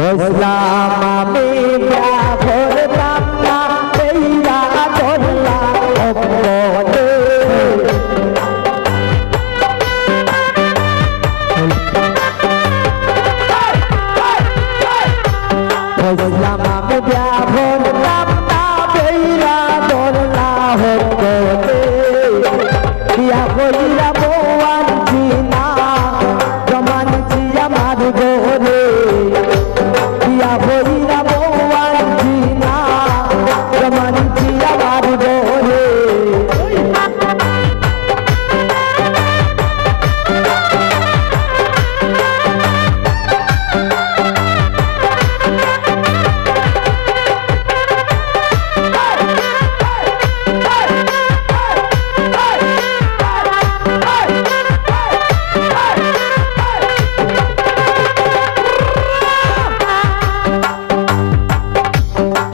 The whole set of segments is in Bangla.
বুঝলাম আমি ব্যবহারতাম না এইরা ধরলা অপরে বুঝলাম আমি ব্যবহারতাম না এইরা ধরলা অপরে ইয়া কইরা বওয়ানছি না জমানছি আমার ঘরে ইয়া কইরা বওয়ানছি না জমানছি আমার ঘরে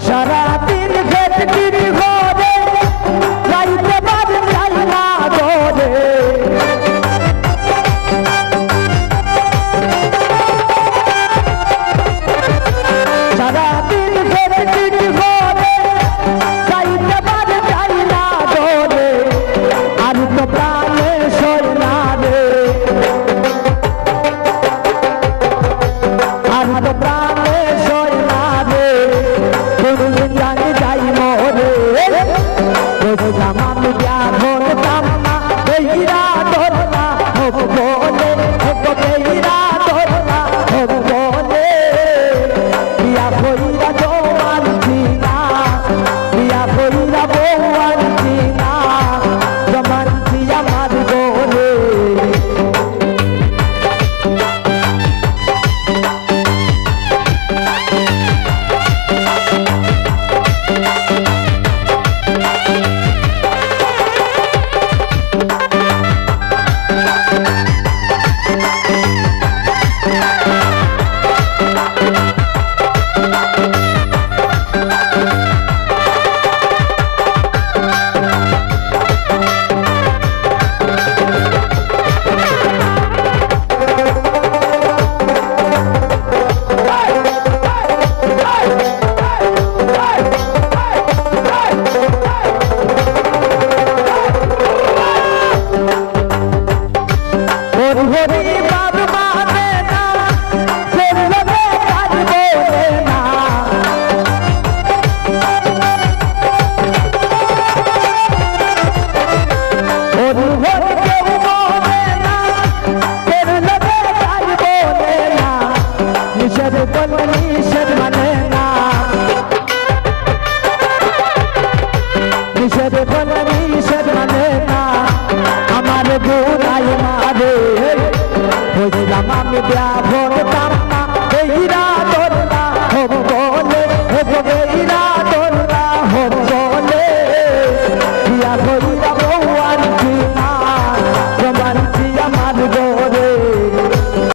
সারাদিন খেটকির ঘরে যাইতে পারি যাই না ঘরে সারাদিন খেটকির ঘরে যাইতে পারি যাই না ঘরে আর তো প্রাণে সই না রে আর তো প্রাণে সই না রে কোনদিন জানি যাই মরে বুঝলাম আমি ব্যবহারতাম না এইরা ধরলা বলে এইরা ধরলা বলে বিয়া কইরা জমানছি না বিয়া কইরা বউয়ানছি না জমানছি আমার ঘরে হরি বাবা মানে না চলবে কাজ বলে না হরি হরি কেউ বলে না চলবে কাজ বলে না নিষেধ করলে নিষেধ মানে না নিষেধ করলে নিষেধ মানে না আমার গুনাই মারে বুঝলাম আমি ব্যবহারতাম না এইরা